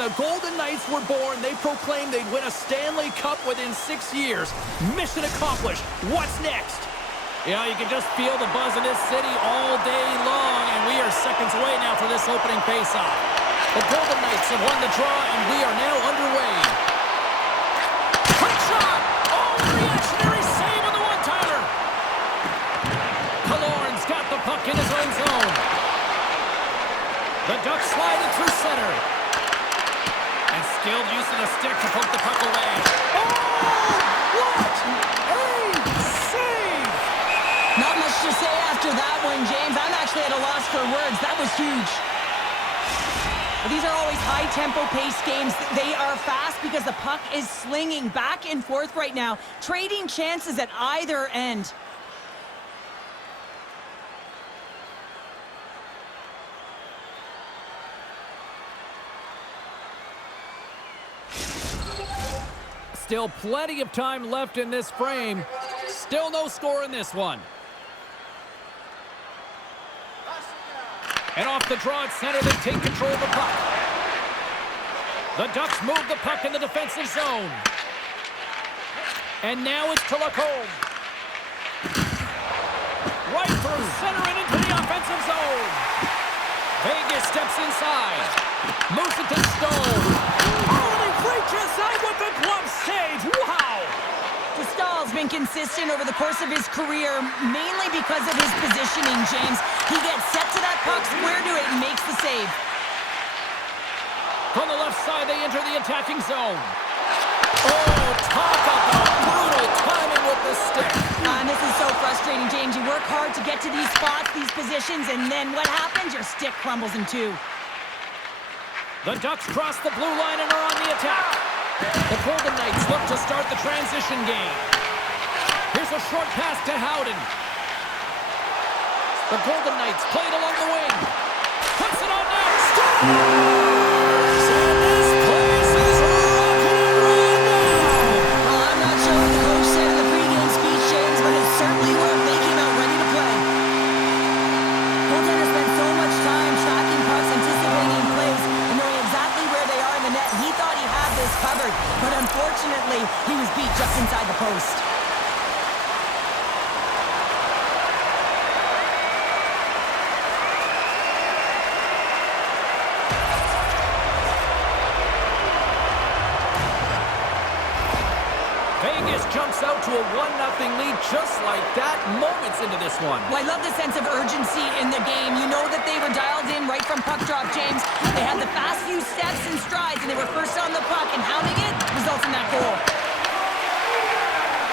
the Golden Knights were born, they proclaimed they'd win a Stanley Cup within 6 years. Mission accomplished. What's next? Yeah, you can just feel the buzz in this city all day long, and we are seconds away now for this opening faceoff. The Golden Knights have won the draw, and we are now underway. Quick shot! Oh, reactionary save on the one-timer! Killorn's got the puck in his own zone. The Ducks slide it through center. And skilled use of the stick to poke the puck away. Oh, what a save! Not much to say after that one, James. I'm actually at a loss for words. That was huge. These are always high-tempo pace games. They are fast because the puck is slinging back and forth right now, trading chances at either end. Still plenty of time left in this frame. Still no score in this one. And off the draw at center, they take control of the puck. The Ducks move the puck in the defensive zone. And now it's to Lacombe. Right through center and into the offensive zone. Vegas steps inside. Moves it to Stone. Oh, they break inside with the glove save. Wow! Stahl's been consistent over the course of his career, mainly because of his positioning, James. He gets set to that puck, square to it, and makes the save. From the left side, they enter the attacking zone. Oh, talk about brutal timing with the stick. And this is so frustrating, James. You work hard to get to these spots, these positions, and then what happens? Your stick crumbles in two. The Ducks cross the blue line and are on the attack. The Golden Knights look to start the transition game. Here's a short pass to Howden. The Golden Knights play it along the wing. Puts it on net. Scores! And this place is rocking and rolling now. Well, I'm not sure what the coach said in the pregame speech, James, but it certainly worked. They came out ready to play. Goaltender spent so much time tracking pucks, anticipating plays, and knowing exactly where they are in the net. He thought he had this covered, but unfortunately, he was beat just inside the post. Vegas jumps out to a 1-0 lead just like that, moments into this one. Well, I love the sense of urgency in the game. You know that they were dialed in right from puck drop, James. They had the fast few steps and strides, and they were first on the puck, and hounding it results in that goal.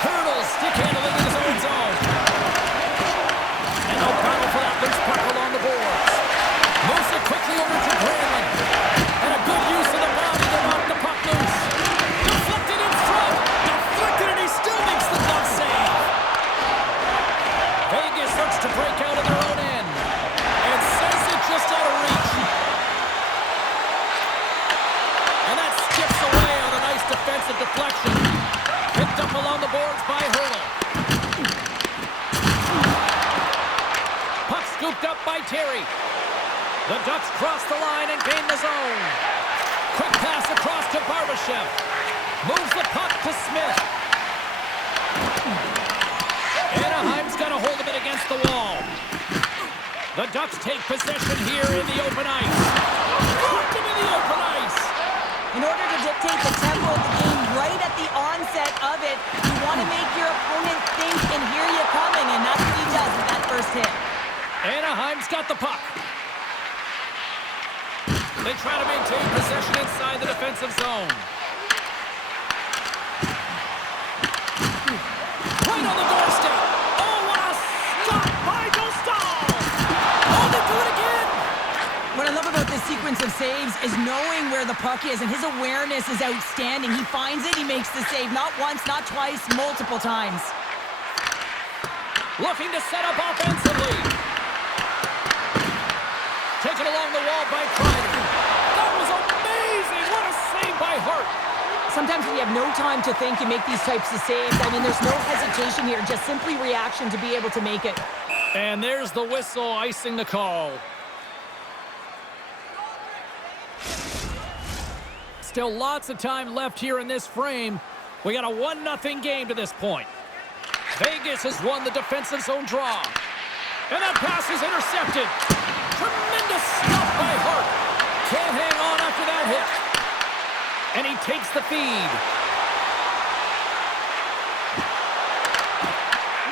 Hurdle stick handling in his own zone. And no battle for that loose puck along the boards. Moves it quickly over to Granlund. And a good use of the body to knock the puck loose. Deflected in front. Deflected, and he still makes the glove save. Vegas looks to break out of their own end. And sends it just out of reach. And that skips away on a nice defensive deflection. Picked up along the boards by Hurdle. Puck scooped up by Terry. The Ducks cross the line and gain the zone. Quick pass across to Barbashev. Moves the puck to Smith. Anaheim's got a hold of it against the wall. The Ducks take possession here in the open ice. Locked him in the open ice. In order to dictate the tempo of the game right at the onset of it, you want to make your opponent think and hear you coming, and that's what he does with that first hit. Anaheim's got the puck. They try to maintain possession inside the defensive zone. Right on the doorstep. Oh, what a stop by Dostal. Oh, they do it again. What I love about this sequence of saves is knowing where the puck is, and his awareness is outstanding. He finds it, he makes the save, not once, not twice, multiple times. Looking to set up offensively. Taken along the wall by Kreider. That was amazing. What a save by Hart. Sometimes when you have no time to think, you make these types of saves. I mean, there's no hesitation here, just simply reaction to be able to make it. And there's the whistle icing the call. Still lots of time left here in this frame. We got a 1-0 game to this point. Vegas has won the defensive zone draw. And that pass is intercepted. Tremendous stuff by Hart. Can't hang on after that hit. And he takes the feed.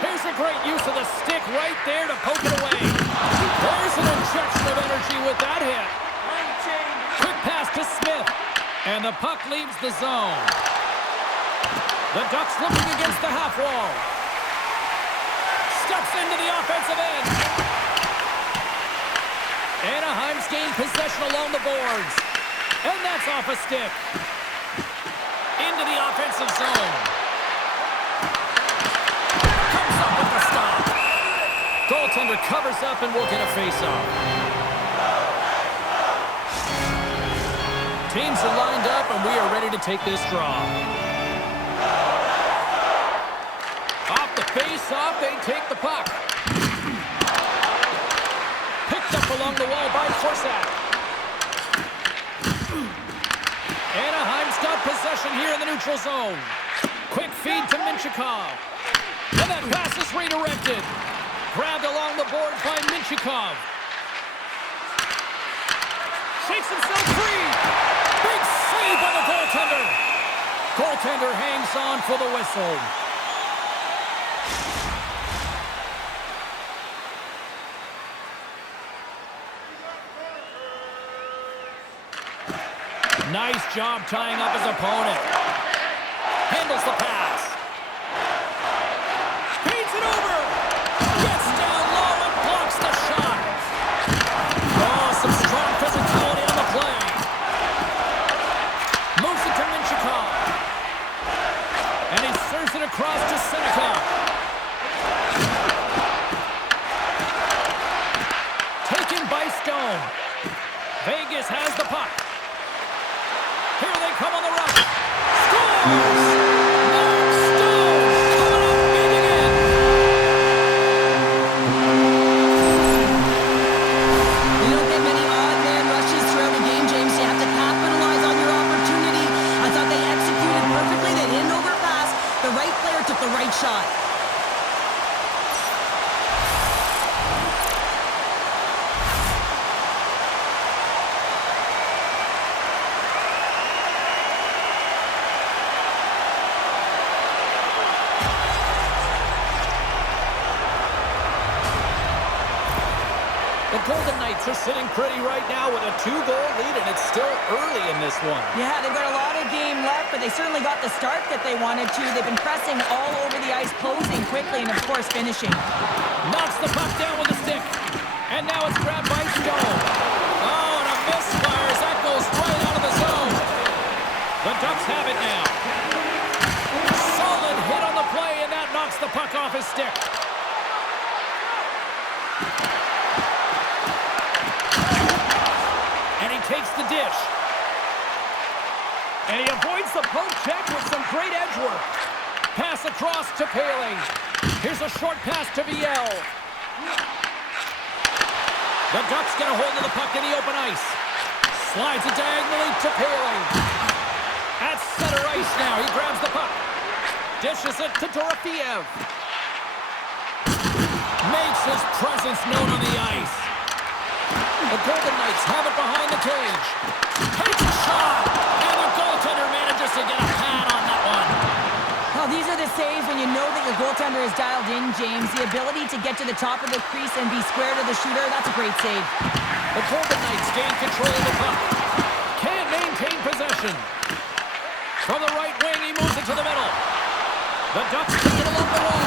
Here's a great use of the stick right there to poke it away. There's an injection of energy with that hit. Quick pass to Smith. And the puck leaves the zone. The Ducks looking against the half wall. Steps into the offensive end. Anaheim's gained possession along the boards. And that's off a stick. Into the offensive zone. Comes up with the stop. Goaltender covers up and will get a face-off. Teams are lined up and we are ready to take this draw. Off the face-off, they take the puck. Picked up along the wall by Korsak. Anaheim's got possession here in the neutral zone. Quick feed to Minchikov. And that pass is redirected. Grabbed along the boards by Minchikov. Shakes himself free. Big save by the goaltender. Goaltender hangs on for the whistle. Nice job tying up his opponent. Handles the pass. Feeds it over. Gets down low and blocks the shot. Oh, some strong physicality on the play. Moves it to Minchikov. And he serves it across to Seneca. Taken by Stone. Vegas has the puck. Here they come on the run. Scores! Mark Stone coming up big again. You don't get many odd man rushes throughout a game, James. You have to capitalize on your opportunity. I thought they executed perfectly. They didn't overpass. The right player took the right shot. The Golden Knights are sitting pretty right now with a 2-goal lead, and it's still early in this one. Yeah, they've got a lot of game left, but they certainly got the start that they wanted to. They've been pressing all over the ice, closing quickly, and of course finishing. Knocks the puck down with a stick. And now it's grabbed by Stone. Oh, and a misfire as that goes right out of the zone. The Ducks have it now. Solid hit on the play, and that knocks the puck off his stick. And he takes the dish. And he avoids the poke check with some great edge work. Pass across to Paley. Here's a short pass to Viel. The Ducks get a hold of the puck in the open ice. Slides it diagonally to Paley. At center ice now. He grabs the puck. Dishes it to Dorofeev. Makes his presence known on the ice. The Golden Knights have it behind the cage. Takes a shot. And the goaltender manages to get a pad on that one. Well, these are the saves when you know that your goaltender is dialed in, James. The ability to get to the top of the crease and be square to the shooter, that's a great save. The Golden Knights gain control of the puck. Can't maintain possession. From the right wing, he moves it to the middle. The Ducks pick it along the wall.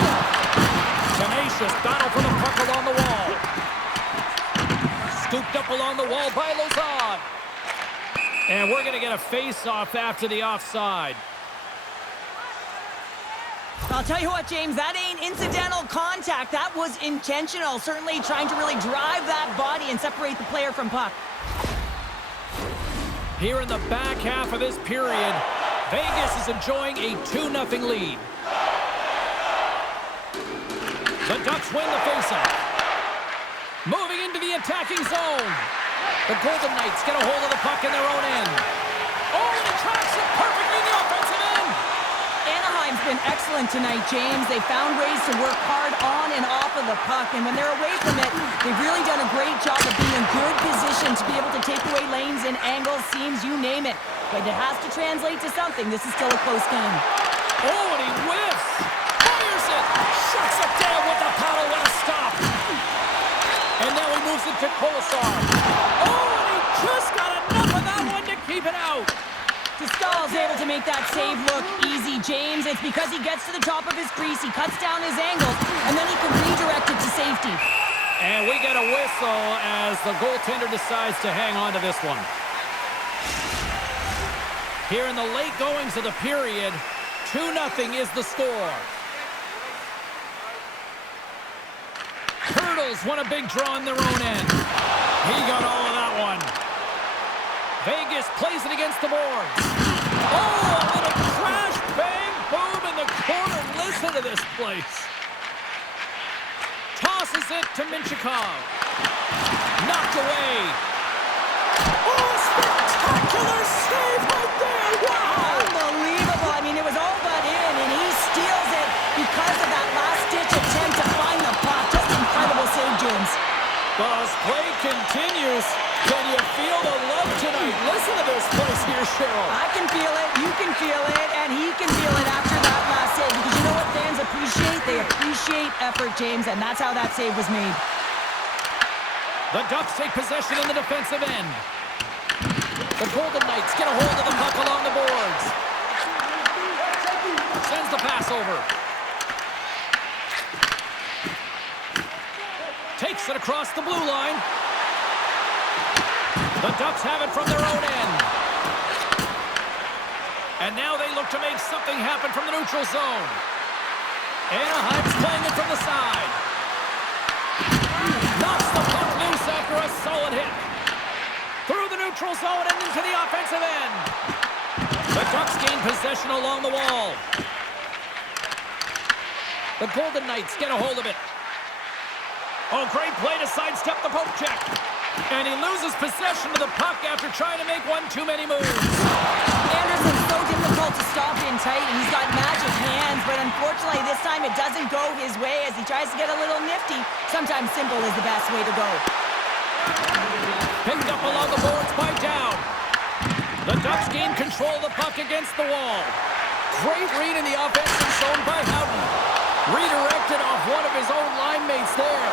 Tenacious battle for the puck along the wall. Scooped up along the wall by Lauzon. And we're going to get a face-off after the offside. I'll tell you what, James, that ain't incidental contact. That was intentional. Certainly trying to really drive that body and separate the player from puck. Here in the back half of this period, Vegas is enjoying a 2-0 lead. The Ducks win the faceoff. Moving into the attacking zone. The Golden Knights get a hold of the puck in their own end. Oh, and excellent tonight, James. They found ways to work hard on and off of the puck, and when they're away from it, they've really done a great job of being in good position to be able to take away lanes and angles, seams, you name it. But it has to translate to something. This is still a close game. Oh, and he whiffs. Fires it. Shuts it down with the paddle. What a stop. And now he moves it to Colasar. Oh, and he just got enough of that one to keep it out. Pascal's able to make that save look easy, James. It's because he gets to the top of his crease, he cuts down his angles, and then he can redirect it to safety. And we get a whistle as the goaltender decides to hang on to this one. Here in the late goings of the period, 2-0 is the score. Hurdles won a big draw in their own end. He got all of that one. Vegas plays it against the boards. Oh, a little crash, bang, boom in the corner. Listen to this place. Tosses it to Minchikov. Knocked away. Oh, spectacular save right there! Wow! Unbelievable. I mean, it was all but in, and he steals it because of that last-ditch attempt to find the puck. Just incredible save, James. Well, as play continues, can you feel the love tonight? Listen to this place here, Cheryl. I can feel it, you can feel it, and he can feel it after that last save. Because you know what fans appreciate? They appreciate effort, James, and that's how that save was made. The Ducks take possession in the defensive end. The Golden Knights get a hold of the puck along the boards. Sends the pass over. Takes it across the blue line. The Ducks have it from their own end. And now they look to make something happen from the neutral zone. Anaheim's playing it from the side. Knocks the puck loose after a solid hit. Through the neutral zone and into the offensive end. The Ducks gain possession along the wall. The Golden Knights get a hold of it. Oh, great play to sidestep the poke check. And he loses possession of the puck after trying to make one too many moves. Anderson's so difficult to stop in tight, and he's got magic hands, but unfortunately this time it doesn't go his way as he tries to get a little nifty. Sometimes simple is the best way to go. Picked up along the boards by Down. The Ducks gain control of the puck against the wall. Great read in the offensive zone by Houghton. Redirected off one of his own line mates there.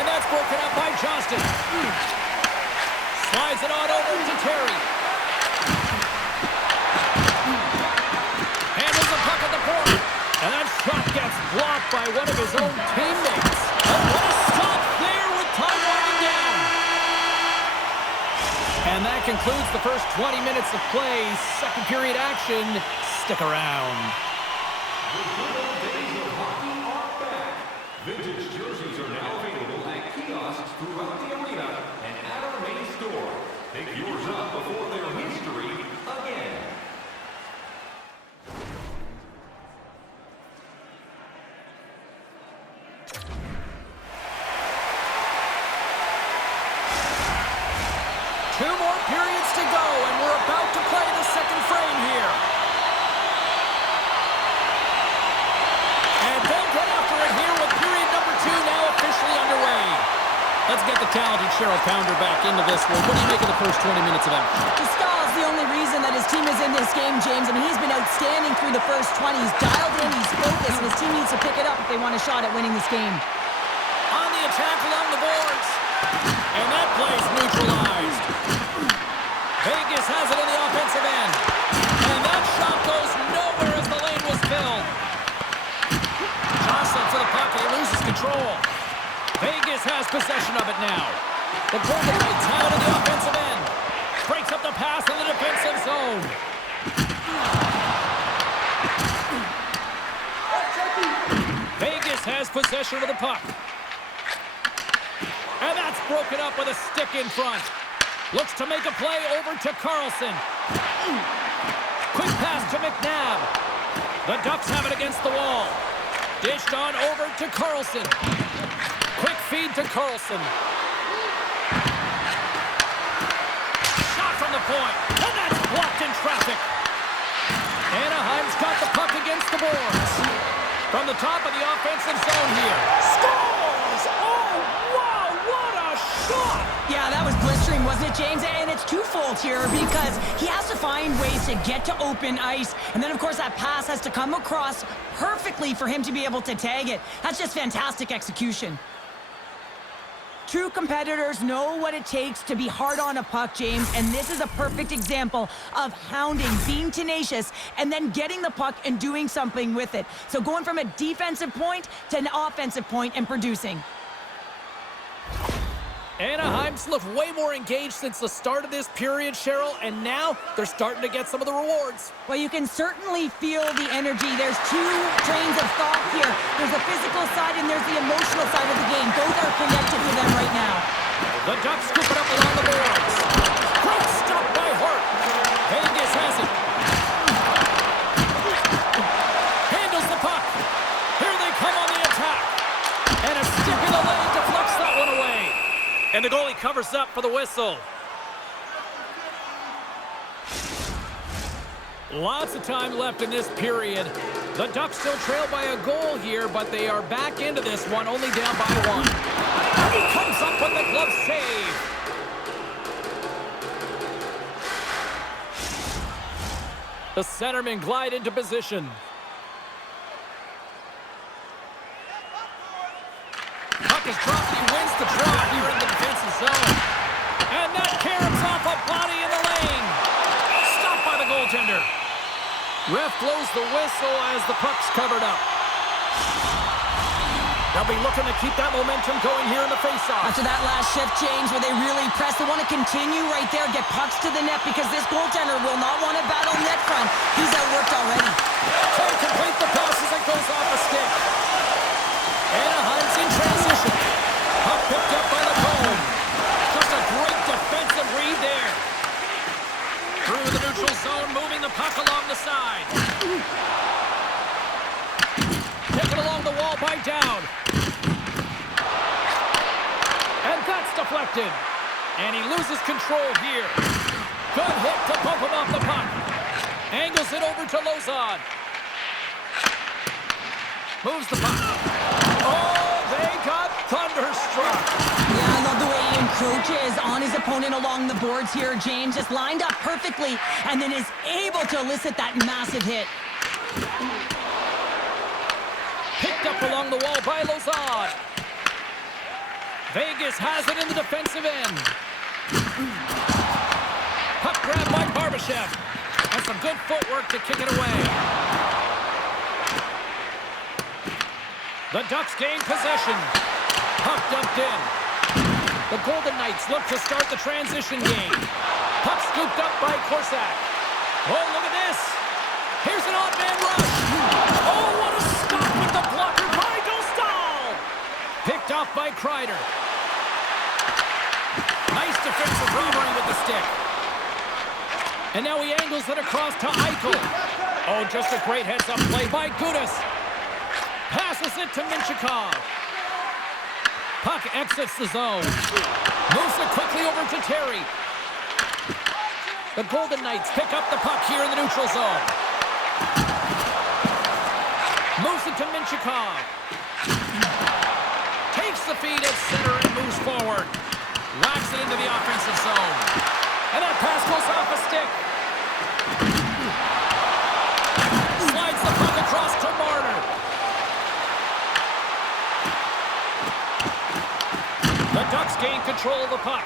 And that's broken up by Johnston. Slides it on over to Terry. Handles the puck at the point. And that shot gets blocked by one of his own teammates. Oh, what a stop there with time winding down. And that concludes the first 20 minutes of play. Second period action. Stick around. Vintage jerseys are now available at kiosks throughout the arena and at our main store. Pick yours up before their history again. Two more periods to go, and we're about to play the second frame here. And they'll get after it here with period number 2 now officially underway. Let's get the talented Cheryl Pounder back into this one. What do you make of the first 20 minutes of action? Pascal's the only reason that his team is in this game, James. I mean, he's been outstanding through the first 20. He's dialed in, he's focused, and his team needs to pick it up if they want a shot at winning this game. On the attack along the boards. And that play's neutralized. Vegas has it in the offensive end. And that shot goes nowhere as the lane was filled. Johnson for the puck, and he loses control. Vegas has possession of it now. The Golden Knights have it in the offensive end. Breaks up the pass in the defensive zone. Vegas has possession of the puck. And that's broken up with a stick in front. Looks to make a play over to Carlson. Quick pass to McNabb. The Ducks have it against the wall. Dished on over to Carlson. Quick feed to Carlson. Shot from the point. And that's blocked From the top of the offensive zone here. Scores! Oh, wow, what a shot! Yeah, that was blistering, wasn't it, James? And it's twofold here because he has to find ways to get to open ice. And then, of course, that pass has to come across perfectly for him to be able to tag it. That's just fantastic execution. True competitors know what it takes to be hard on a puck, James, and this is a perfect example of hounding, being tenacious, and then getting the puck and doing something with it. So going from a defensive point to an offensive point and producing. Anaheim's looked way more engaged since the start of this period, Cheryl, and now they're starting to get some of the rewards. Well, you can certainly feel the energy. There's two trains of thought here. There's the physical side and there's the emotional side of the game. Both are connected for them right now. The Ducks scoop it up along the boards. Great stop by Hart. Vegas has it. Handles the puck. Here they come on the attack. And a stick in the lane deflects that one away. And the goalie covers up for the whistle. Lots of time left in this period. The Ducks still trail by a goal here, but they are back into this one, only down by one. And he comes up with the glove save. The centermen glide into position. Puck is dropped, and he wins the draw here in the defensive zone. And that caroms off a body in the lane. Stopped by the goaltender. Ref blows the whistle as the puck's covered up. They'll be looking to keep that momentum going here in the faceoff. After that last shift change where they really press, they want to continue right there, get pucks to the net because this goaltender will not want to battle net front. He's outworked already. Can't complete the pass as it goes off the stick. Anaheim's in transition. Puck picked up by the cone. Just a great defensive read there. Through the neutral zone, moving the puck along the side. Taken along the wall by Down. And that's deflected. And he loses control here. Good hit to bump him off the puck. Angles it over to Lozon. Moves the puck. Oh, they got thunderstruck. Yeah, I love the way he encroaches on his opponent along the boards here. James just lined up perfectly and then is able to elicit that massive hit. Picked up along the wall by Lozon. Vegas has it in the defensive end. Puck grabbed by Barbashev. And some good footwork to kick it away. The Ducks gain possession. Puck dumped in. The Golden Knights look to start the transition game. Puck scooped up by Korsak. Oh, look at this. Here's an odd man rush. Oh, what a stop with the blocker by Dostal. Picked off by Kreider. Nice defensive robbery with the stick. And now he angles it across to Eichel. Oh, just a great heads-up play by Gudas. Passes it to Minchikov. Puck exits the zone. Moves it quickly over to Terry. The Golden Knights pick up the puck here in the neutral zone. Moves it to Minchikov. Takes the feed at center and moves forward. Whacks it into the offensive zone. And that pass goes off a stick. Slides the puck across to Marner. The Ducks gain control of the puck.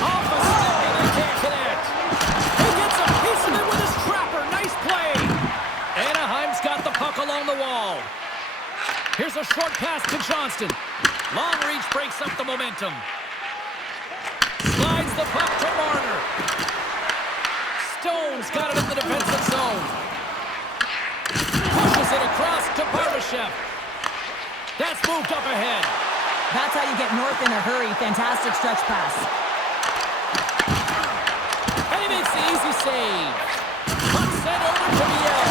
Off a stick and they can't connect. He gets a piece of it with his trapper. Nice play. Anaheim's got the puck along the wall. Here's a short pass to Johnston. Long reach breaks up the momentum. Slides the puck to Marner. Stone's got it in the defensive zone. Pushes it across to Barbashev. That's moved up ahead. That's how you get north in a hurry. Fantastic stretch pass. And he makes the easy save. Puck sent over to Miel.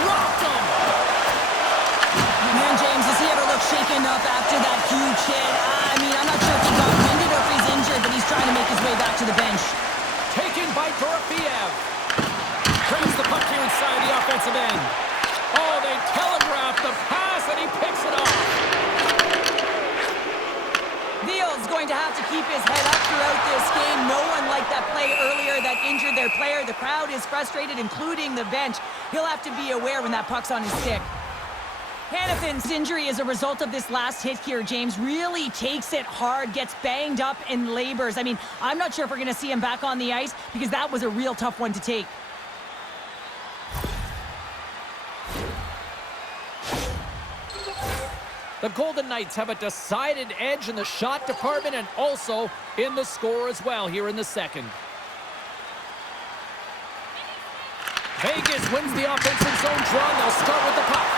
Dropped him. Man, James, does he ever look shaken up after that huge hit? I mean, I'm not sure if he got winded or if he's injured, but he's trying to make his way back to the bench. Taken by Dorofeev. Brings the puck here inside the offensive end. Oh, they telegraphed the pass, and he picks it off. Neal's going to have to keep his head up throughout this game. No one liked that play earlier that injured their player. The crowd is frustrated, including the bench. He'll have to be aware when that puck's on his stick. Hanifin's injury as a result of this last hit here, James, really takes it hard, gets banged up and labors. I mean, I'm not sure if we're going to see him back on the ice because that was a real tough one to take. The Golden Knights have a decided edge in the shot department and also in the score as well here in the second. Vegas wins the offensive zone draw, and they'll start with the puck.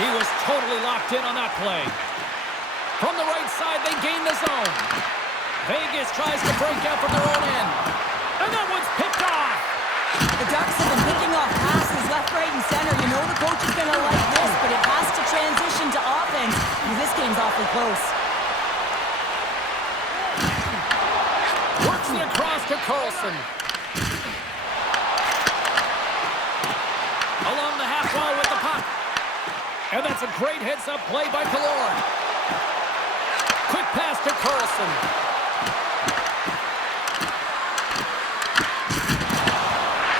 He was totally locked in on that play. From the right side, they gain the zone. Vegas tries to break out from their own end. And that one's picked off. The Ducks have been picking off passes left, right, and center. You know the coach is going to like this, but it has to transition to offense. This game's awfully close. Works it across to Carlson. Along the half wall with the puck. And that's a great heads-up play by Killorn. Quick pass to Carlson.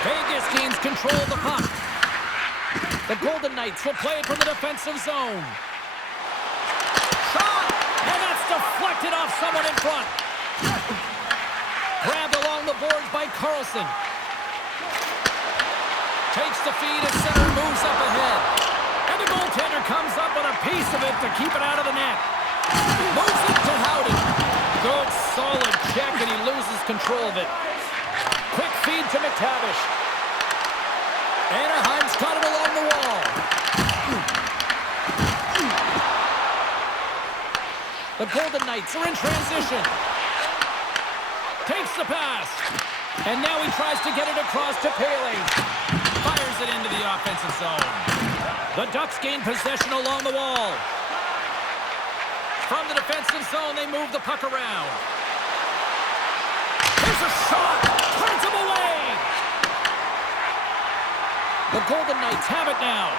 Vegas gains control of the puck. The Golden Knights will play it from the defensive zone. Shot! And that's deflected off someone in front. Grabbed along the boards by Carlson. Takes the feed and center moves up ahead. And the goaltender comes up with a piece of it to keep it out of the net. Moves it to Howden. Good solid check and he loses control of it. Quick feed to McTavish. Anaheim's got it along the wall. The Golden Knights are in transition. Takes the pass. And now he tries to get it across to Paley. Fires it into the offensive zone. The Ducks gain possession along the wall. From the defensive zone, they move the puck around. Here's a shot. Turns him away. The Golden Knights have it now.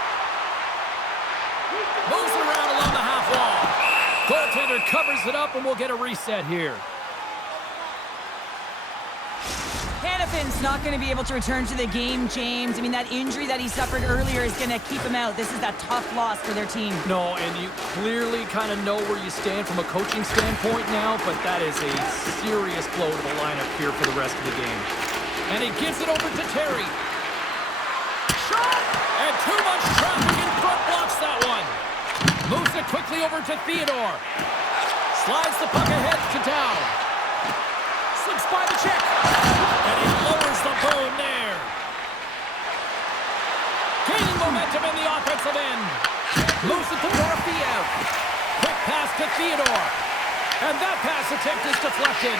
Moves it around along the half wall. Goaltender covers it up, and we'll get a reset here. Hanifin's not going to be able to return to the game, James. I mean, that injury that he suffered earlier is going to keep him out. This is that tough loss for their team. No, and you clearly kind of know where you stand from a coaching standpoint now, but that is a serious blow to the lineup here for the rest of the game. And he gives it over to Terry. Shot! And too much traffic in front blocks that one. Moves it quickly over to Theodore. Slides the puck ahead to Dow. Slips by the check. And he lowers the boom there. Gaining momentum in the offensive end. Moves it to Morfiev. Quick pass to Theodore. And that pass attempt is deflected.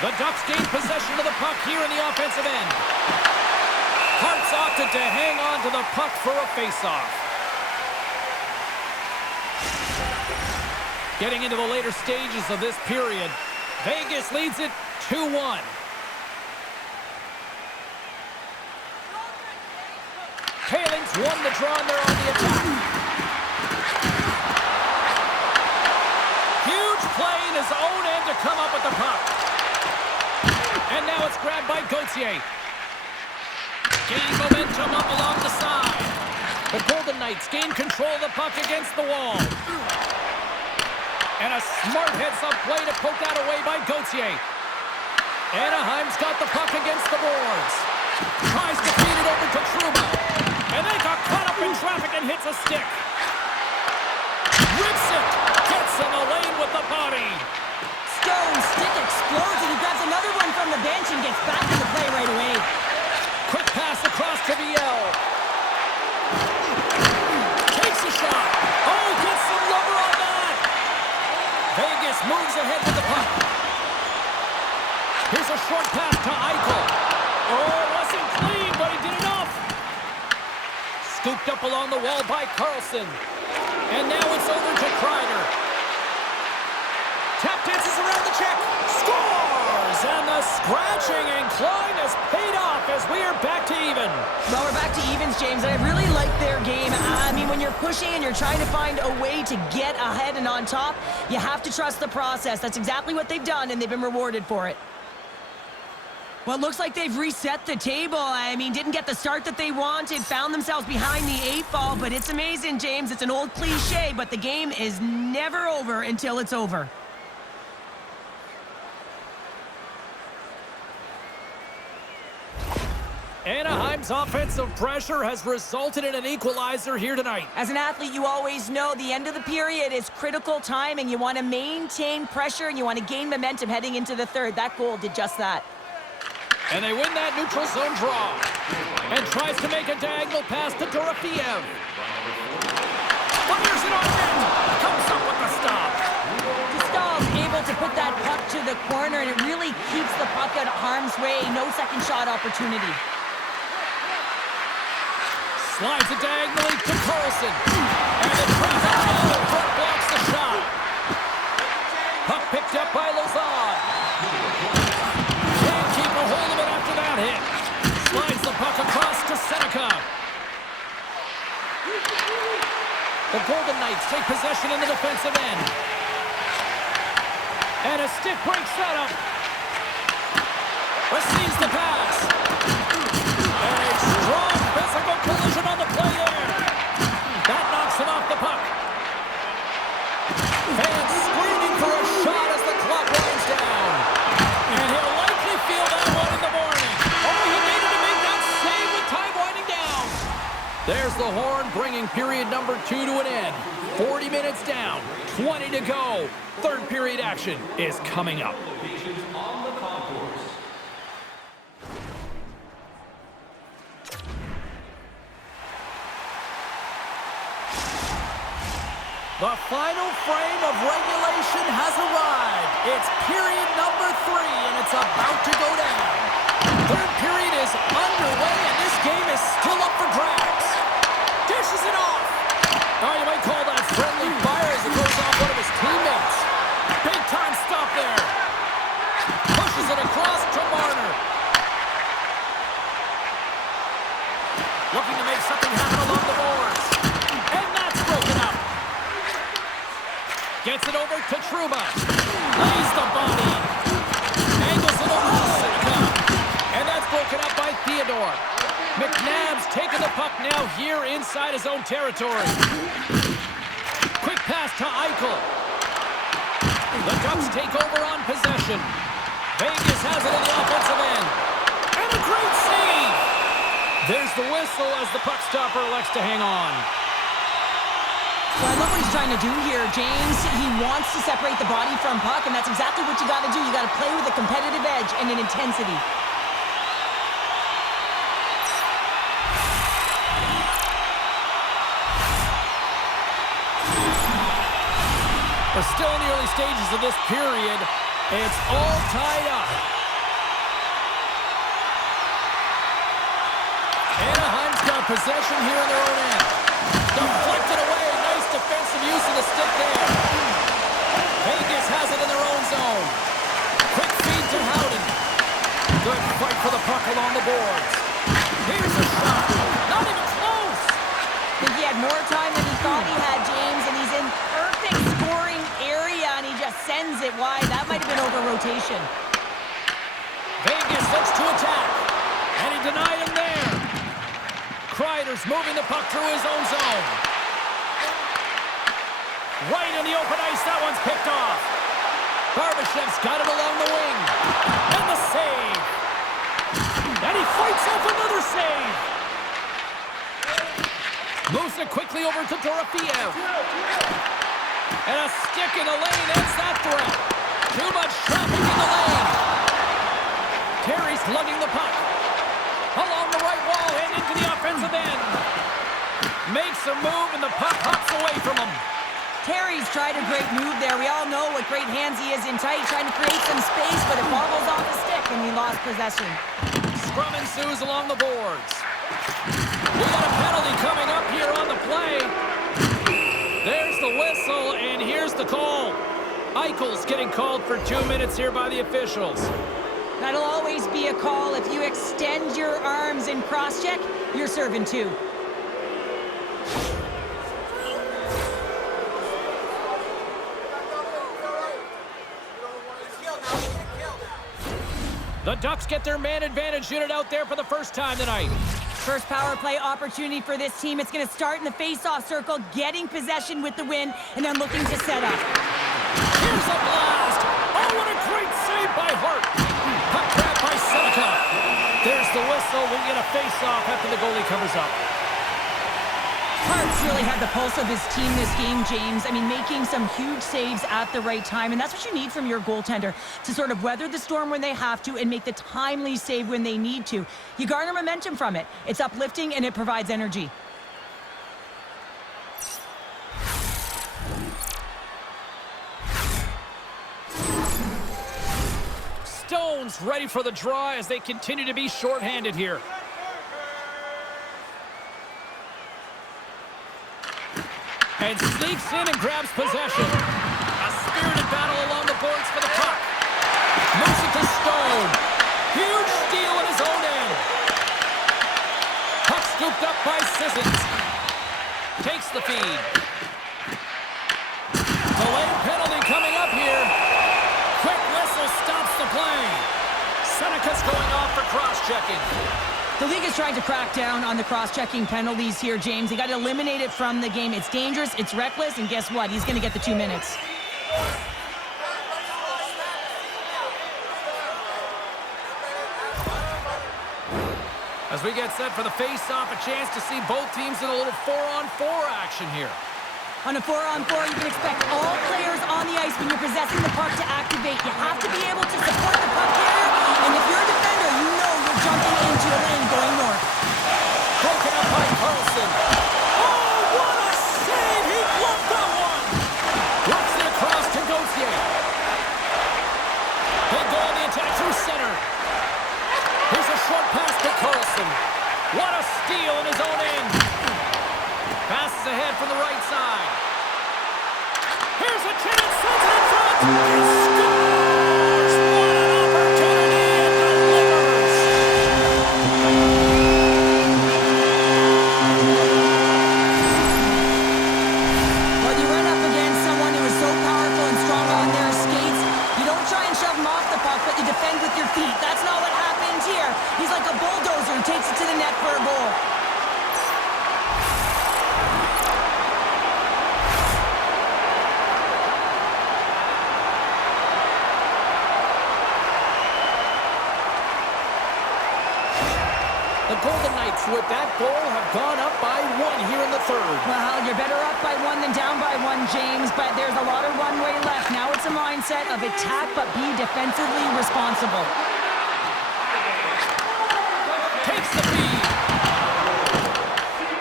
The Ducks gain possession of the puck here in the offensive end. Hart's opted to hang on to the puck for a faceoff. Getting into the later stages of this period, Vegas leads it 2-1. Paling's won the draw and they're on the attack. Huge play in his own end to come up with the puck. And now it's grabbed by Gauthier. Gaining momentum up along the side. The Golden Knights gain control of the puck against the wall. And a smart heads-up play to poke that away by Gauthier. Anaheim's got the puck against the boards. Tries to feed it over to Trouba. And they got caught up in traffic and hits a stick. Rips it. Gets in the lane with the body. Stone's stick explodes and he grabs another one from the bench and gets back in the play right away. Quick pass across to VL. Takes a shot. Oh, gets some rubber on that. Vegas moves ahead with the puck. Here's a short pass to Eichel. Oh, wasn't clean, but he did enough. Scooped up along the wall by Carlson. And now it's over to Kreider. Tap dances around the check. Scores! moves, and the scratching and clawing has paid off as we are back to even. Well, we're back to evens, James, and I really like their game. I mean, when you're pushing and you're trying to find a way to get ahead and on top, you have to trust the process. That's exactly what they've done, and they've been rewarded for it. Well, it looks like they've reset the table. I mean, didn't get the start that they wanted, found themselves behind the 8 ball, but it's amazing, James. It's an old cliche, but the game is never over until it's over. Anaheim's offensive pressure has resulted in an equalizer here tonight. As an athlete, you always know the end of the period is critical time, and you want to maintain pressure, and you want to gain momentum heading into the third. That goal did just that. And they win that neutral zone draw. And tries to make a diagonal pass to Dorofeev. Fires it on net. Comes up with the stop. Stahl's able to put that puck to the corner, and it really keeps the puck out of harm's way. No second shot opportunity. Slides it diagonally to Carlson. And the traffic in front blocks the shot. Puck picked up by Lazard. Can't keep a hold of it after that hit. Slides the puck across to Seneca. The Golden Knights take possession in the defensive end. And a stick break setup. Receives the pass. And a strong physical collision on the play there. That knocks him off the puck. Fans screaming for a shot as the clock winds down. And he'll likely feel that one in the morning. Oh, he needed to make that save with time winding down. There's the horn bringing period number 2 to an end. 40 minutes down, 20 to go. Third period action is coming up. The final frame of regulation has arrived. It's period number 3, and it's about to go down. Third period is underway, and this game is still up for grabs. Dishes it off. Oh, you might call that friendly fire as it goes off one of his teammates. Big time stop there. Pushes it across to Marner. Looking to make something happen along the boards. And that's broken up. Gets it over to Trouba. Lays the body. Angles it over to Seneca. And that's broken up by Theodore. McNabb's taking the puck now here inside his own territory. Quick pass to Eichel. The Ducks take over on possession. Vegas has it in the offensive end. And a great save. There's the whistle as the puck stopper elects to hang on. Well, I love what he's trying to do here, James. He wants to separate the body from puck, and that's exactly what you got to do. You got to play with a competitive edge and an intensity. We're still in the early stages of this period. It's all tied up. Anaheim's got possession here in their own end. Deflected away. Nice defensive use of the stick there. Vegas has it in their own zone. Quick feed to Howden. Good fight for the puck along the boards. Here's a shot. Not even close. I think he had more time than he thought he had, James, and he's in perfect scoring area, and he just sends it wide. That might have been over rotation. Vegas looks to attack, and he denied him there. Kreider's moving the puck through his own zone. Right in the open ice, that one's picked off. Barbashev's got it along the wing. And the save. And he fights off another save. Moves it quickly over to Dorofeev. And a stick in the lane ends that threat. Too much traffic in the lane. Terry's lugging the puck. Along the right wall and into the offensive end. Makes a move and the puck hops away from him. Terry's tried a great move there. We all know what great hands he is in tight, trying to create some space, but it bobbles off the stick and he lost possession. Scrum ensues along the boards. We got a penalty coming up here on the play. There's the whistle, and here's the call. Eichel's getting called for 2 minutes here by the officials. That'll always be a call. If you extend your arms and cross-check, you're serving too. The Ducks get their man advantage unit out there for the first time tonight. First power play opportunity for this team. It's going to start in the face-off circle, getting possession with the win, and then looking to set up. Here's a blast! Oh, what a great save by Hart! Puck grab by Seneca. There's the whistle. We'll get a face-off after the goalie covers up. Hart's really had the pulse of his team this game, James. I mean, making some huge saves at the right time, and that's what you need from your goaltender, to sort of weather the storm when they have to and make the timely save when they need to. You garner momentum from it. It's uplifting, and it provides energy. Stones ready for the draw as they continue to be shorthanded here. And sneaks in and grabs possession. A spirited battle along the boards for the puck. Moves it to Stone. Huge steal at his own end. Puck scooped up by Sissons. Takes the feed. Delayed penalty coming up here. Quick whistle stops the play. Seneca's going off for cross-checking. The league is trying to crack down on the cross-checking penalties here, James. They got to eliminate it from the game. It's dangerous, it's reckless, and guess what? He's going to get the 2 minutes. As we get set for the face-off, a chance to see both teams in a little 4-on-4 action here. On a 4-on-4, you can expect all players on the ice when you're possessing the puck to activate. You have to be able to support the puck carrier, and if you're a defender, you know you're jumping into a lane going north. Broken up by Carlson. Oh, what a save! He bluffed that one! Works it across to Gauthier. Big goal on the attack through center. Here's a short pass to Carlson. What a steal in his own end. Passes ahead from the right side. Here's a chance, sends it in front. He scores! What an opportunity and delivers! When you run up against someone who is so powerful and strong on their skates, you don't try and shove them off the puck, but you defend with your feet. That's not what happens here. He's like a bulldozer who takes it to the net for a goal. The Golden Knights, with that goal, have gone up by 1 here in the third. Well, you're better up by 1 than down by 1, James, but there's a lot of runway left. Now it's a mindset of attack, but be defensively responsible. Takes the feed.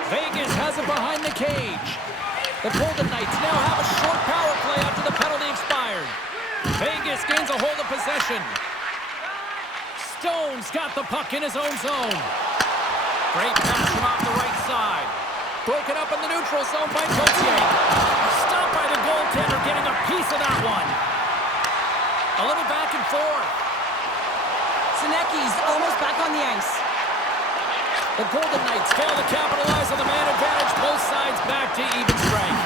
Vegas has it behind the cage. The Golden Knights now have a short power play after the penalty expired. Vegas gains a hold of possession. Stone's got the puck in his own zone. Great pass from off the right side. Broken up in the neutral zone by Gauthier. Stopped by the goaltender, getting a piece of that one. A little back and forth. Sinecki's almost back on the ice. The Golden Knights fail to capitalize on the man advantage. Both sides back to even strength.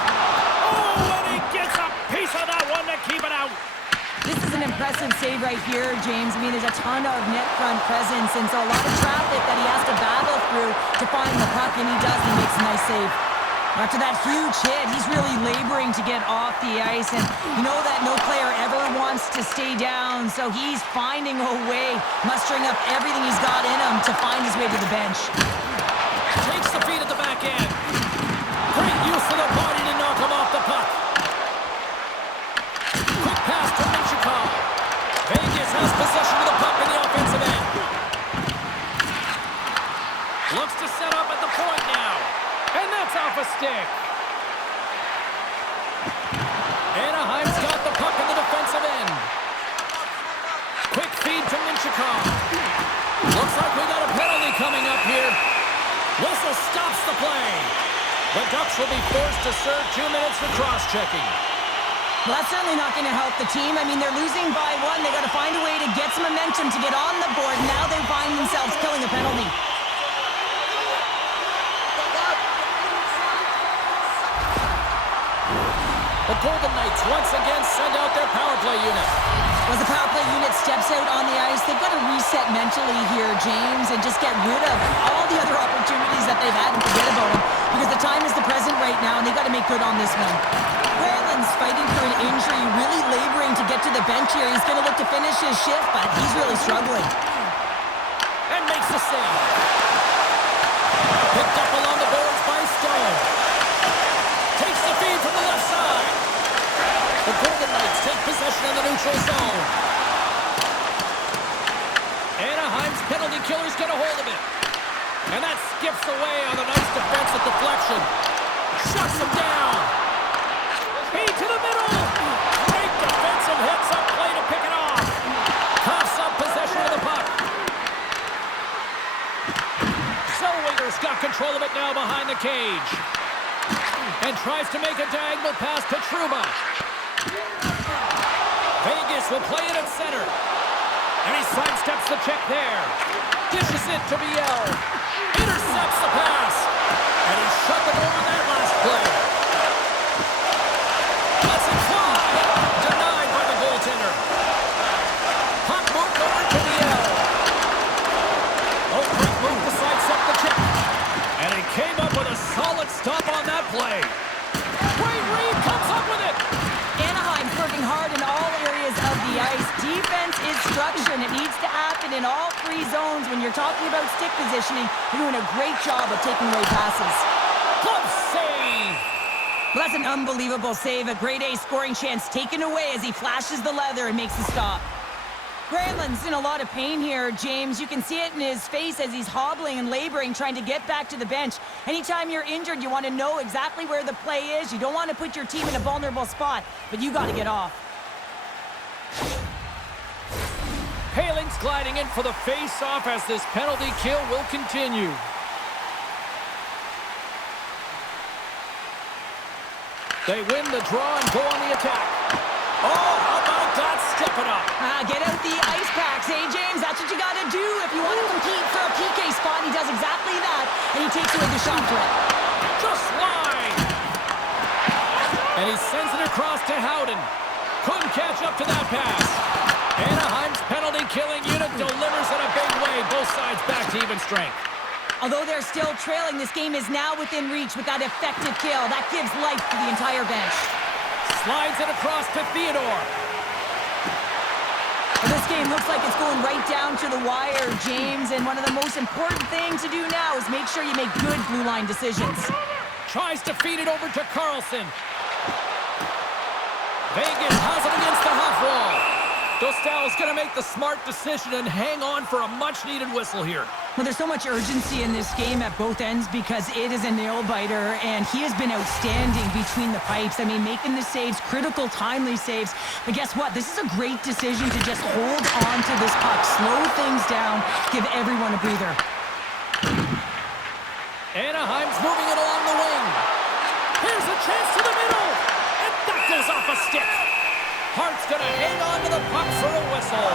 Oh, and he gets a piece of that one to keep it out. This is an impressive save right here, James. I mean, there's a ton of net front presence, and so a lot of traffic that he has to battle through to find the puck, and he does. He makes a nice save. After that huge hit, he's really laboring to get off the ice, and you know that no player ever wants to stay down, so he's finding a way, mustering up everything he's got in him to find his way to the bench. Takes the feed at the back end. Great use of the body to knock him off the puck. Quick pass to Minchikov. Vegas has possession of the puck in the offensive end. Looks to set up at the point now. And that's off a stick. Anaheim's got the puck in the defensive end. Quick feed to Minchikov. Looks like we got a penalty coming up here. Whistle stops the play. The Ducks will be forced to serve 2 minutes for cross-checking. Well, that's certainly not going to help the team. I mean, they're losing by one. They got to find a way to get some momentum to get on the board. Now they find themselves killing a penalty. The Golden Knights once again send out their power play unit. As the power play unit steps out on the ice, they've got to reset mentally here, James, and just get rid of all the other opportunities that they've had and forget about them, because the time is the present right now, and they've got to make good on this one. Brandon's fighting for an injury, really laboring to get to the bench here. He's going to look to finish his shift, but he's really struggling. And makes the save. Picked up along the boards by Stone. Takes the feed from the left side. The Golden Knights take possession in the neutral zone. Anaheim's penalty killers get a hold of it. And that skips away on a nice defensive deflection. Shuts him down. Feed to the middle. Great defensive hits up play to pick it off. Coughs up possession of the puck. Zellweger's got control of it now behind the cage. And tries to make a diagonal pass to Trouba. Vegas will play it at center. And he sidesteps the check there. Dishes it to Biel. Intercepts the pass. And he shut the door on that last play. Lets it fly. Denied by the goaltender. Puck moved over to Biel. Oh, great move to sidestep the check. And he came up with a solid stop on that play. Great read, comes up with it. Anaheim's working hard in all areas of the ice. Defense is structure, and it needs to happen in all three zones. When you're talking about stick positioning, you're doing a great job of taking away passes. Glove save. Well, that's an unbelievable save. A grade A scoring chance taken away as he flashes the leather and makes the stop. Granlund's in a lot of pain here, James. You can see it in his face as he's hobbling and laboring, trying to get back to the bench. Anytime you're injured, you want to know exactly where the play is. You don't want to put your team in a vulnerable spot, but you got to get off. Paling's gliding in for the face-off as this penalty kill will continue. They win the draw and go on the attack. Oh, how about that? Step it up. Get out the ice packs, hey, James? That's what you got to do if you want to compete for a PK spot. He does exactly that, and he takes away the shot threat. Just wide. And he sends it across to Howden. Couldn't catch up to that pass. Anaheim's penalty-killing unit delivers in a big way. Both sides back to even strength. Although they're still trailing, this game is now within reach with that effective kill. That gives life to the entire bench. Slides it across to Theodore. Well, this game looks like it's going right down to the wire, James. And one of the most important things to do now is make sure you make good blue line decisions. Tries to feed it over to Carlson. Vegas has it against the half wall. Dostal's going to make the smart decision and hang on for a much-needed whistle here. Well, there's so much urgency in this game at both ends because it is a nail-biter, and he has been outstanding between the pipes. I mean, making the saves, critical, timely saves. But guess what? This is a great decision to just hold on to this puck, slow things down, give everyone a breather. Anaheim's moving it along the wing. Here's a chance to the middle, and that goes off a stick. Hart's going to hang on to the puck for a whistle.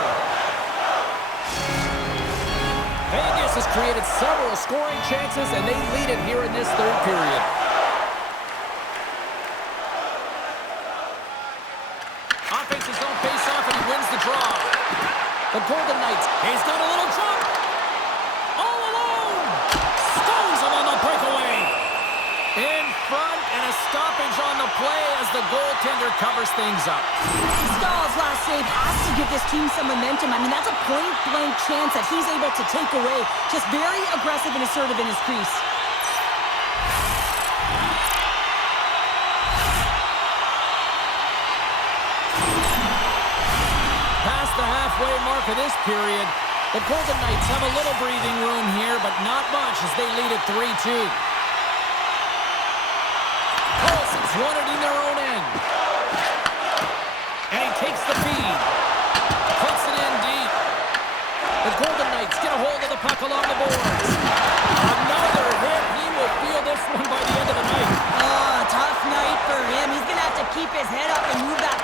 Vegas has created several scoring chances, and they lead it here in this third period. Offense his own face-off, and he wins the draw. The Golden Knights, he's got a little jump. All alone. Stones him on the breakaway. In front, and a stoppage on the play as the goaltender covers things up. Stahl's last save has to give this team some momentum. I mean, that's a point-blank chance that he's able to take away. Just very aggressive and assertive in his crease. Past the halfway mark of this period, the Golden Knights have a little breathing room here, but not much as they lead at 3-2. Carlson's won it in their own end. And he takes the feed. Puts it in deep. The Golden Knights get a hold of the puck along the boards. Another hit. He will feel this one by the end of the night. Oh, tough night for him. He's going to have to keep his head up and move that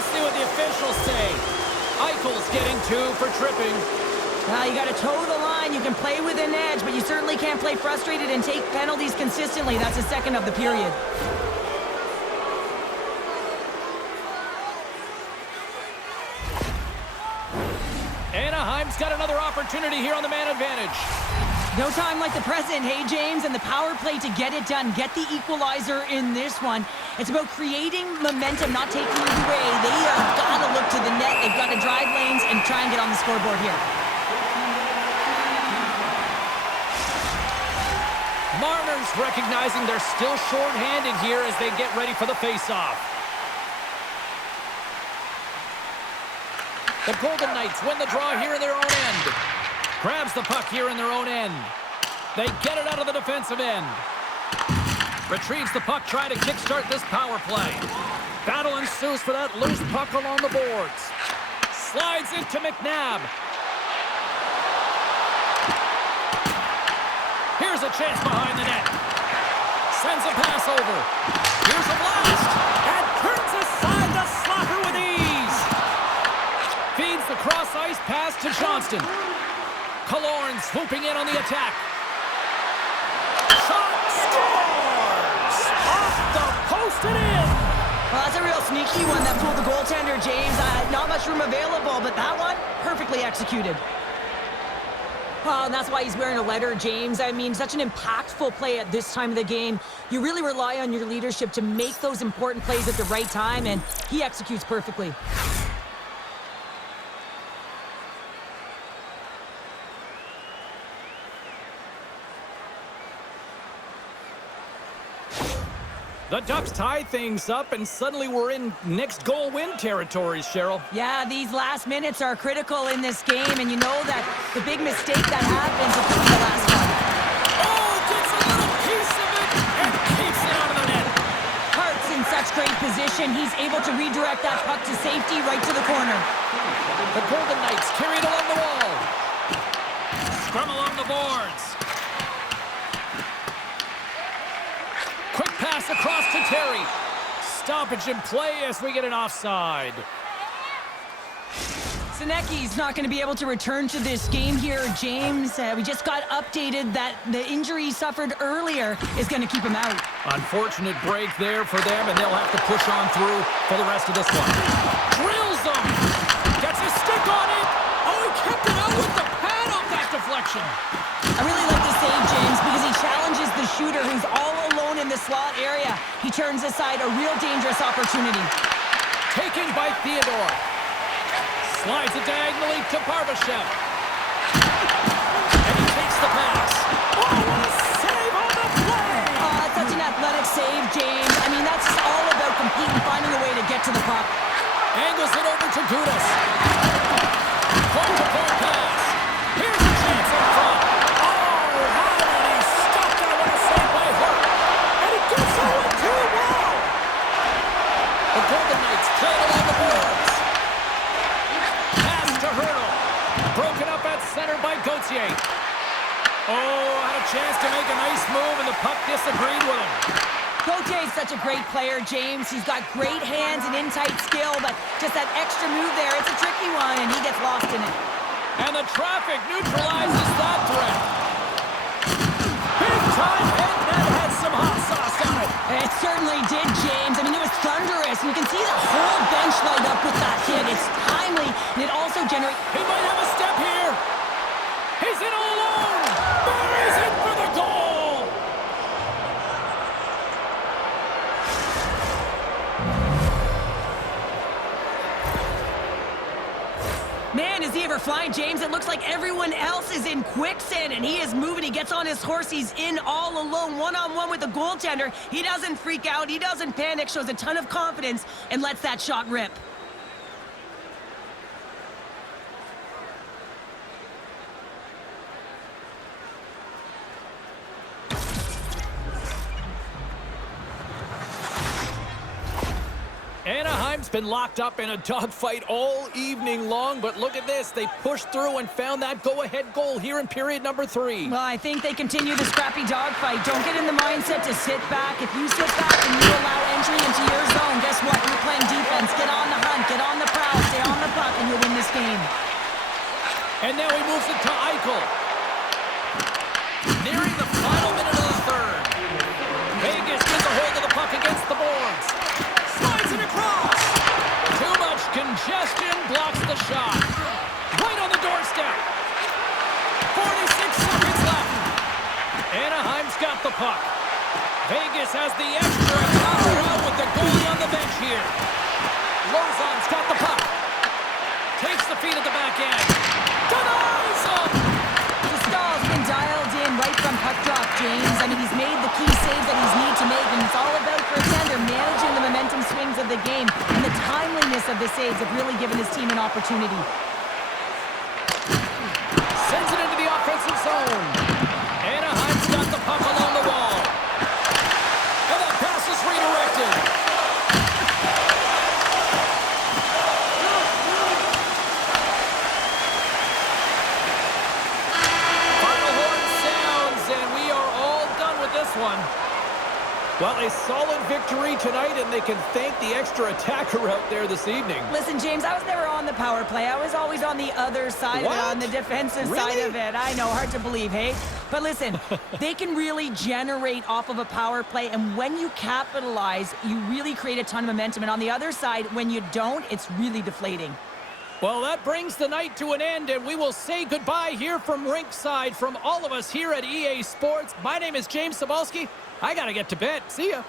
Let's see what the officials say. Eichel's getting 2 for tripping. Well, you got to toe the line. You can play with an edge, but you certainly can't play frustrated and take penalties consistently. That's the second of the period. Anaheim's got another opportunity here on the man advantage. No time like the present, hey, James, and the power play to get it done. Get the equalizer in this one. It's about creating momentum, not taking it away. They have got to look to the net. They've got to drive lanes and try and get on the scoreboard here. Marner's recognizing they're still short-handed here as they get ready for the face-off. The Golden Knights win the draw here in their own end. Grabs the puck here in their own end. They get it out of the defensive end. Retrieves the puck, trying to kickstart this power play. Battle ensues for that loose puck along the boards. Slides into McNabb. Here's a chance behind the net. Sends a pass over. Here's a blast. And turns aside the slapper with ease. Feeds the cross-ice pass to Johnston. Killorn swooping in on the attack. Shot scores! Off the post and in! Well, that's a real sneaky one that fooled the goaltender, James. Not much room available, but that one, perfectly executed. Oh, and that's why he's wearing a letter, James. I mean, such an impactful play at this time of the game. You really rely on your leadership to make those important plays at the right time, and he executes perfectly. The Ducks tie things up, and suddenly we're in next goal win territories, Cheryl. Yeah, these last minutes are critical in this game, and you know that the big mistake that happens is the last one. Oh, gets a little piece of it and keeps it out of the net. Hart's in such great position. He's able to redirect that puck to safety right to the corner. The Golden Knights carry it along the wall. Scrum along the boards. Quick pass across to Terry. Stoppage in play as we get an offside. Senecki's not going to be able to return to this game here, James. We just got updated that the injury he suffered earlier is going to keep him out. Unfortunate break there for them, and they'll have to push on through for the rest of this one. Drills them. Gets a stick on it. Oh, he kept it out with the pad off that deflection. I really like the save, James, because he challenges the shooter who's all alone in the slot area. He turns aside a real dangerous opportunity. Taken by Theodore. Slides it diagonally to Barbashev. And he takes the pass. Oh, what a save on the play! That's such an athletic save, James. I mean, that's just all about competing, finding a way to get to the puck. Angles it over to Gudas. Point-to-point pass. Here's a chance in front. Oh, how did he stop that? What a save by Hart. And he gets over too well. The Golden Knights play it along the boards. Pass to Hurdle. Broken up at center by Gauthier. Oh, had a chance to make a nice move, and the puck disagreed with him. Gauthier is such a great player, James. He's got great hands and in-tight skill, but just that extra move there, it's a tricky one, and he gets lost in it. And the traffic neutralizes that threat. Big time hit, that had some hot sauce on it. It certainly did, James. I mean, it was thunderous. You can see the whole bench light up with that hit. It's timely, and it also generates... He might have a step here. He's in all alone. Buries it for the goal. Man, is he ever flying, James? It looks like everyone else is in quicksand, and he is moving. He gets on his horse. He's in all alone, one-on-one with the goaltender. He doesn't freak out. He doesn't panic, shows a ton of confidence, and lets that shot rip. Anaheim's been locked up in a dogfight all evening long, but look at this. They pushed through and found that go-ahead goal here in period number 3. Well, I think they continue the scrappy dogfight. Don't get in the mindset to sit back. If you sit back and you allow entry into your zone, guess what? You're playing defense. Get on the hunt. Get And now he moves it to Eichel. Nearing the final minute of the third. Vegas gets a hold of the puck against the boards. Slides it across. Too much congestion blocks the shot. Right on the doorstep. 46 seconds left. Anaheim's got the puck. Vegas has the extra counter out with the goalie on the bench here. Lozon's got the puck. Takes the feed at the back end. Denies him! Stahl's been dialed in right from puck drop, James. I mean, he's made the key saves that he's need to make, and it's all about for a tender managing the momentum swings of the game, and the timeliness of the saves have really given his team an opportunity. Sends it into the offensive zone. Anaheim's got the puck along the wall. And that pass is redirected. Final horn sounds, and we are all done with this one. Well, a solid victory tonight, and they can thank the extra attacker out there this evening. Listen, James, I was never on the power play. I was always on the other side of it, on the defensive side of it. I know, hard to believe, hey? But listen, they can really generate off of a power play, and when you capitalize, you really create a ton of momentum. And on the other side, when you don't, it's really deflating. Well, that brings the night to an end, and we will say goodbye here from rinkside from all of us here at EA Sports. My name is James Cebulski. I got to get to bed. See ya.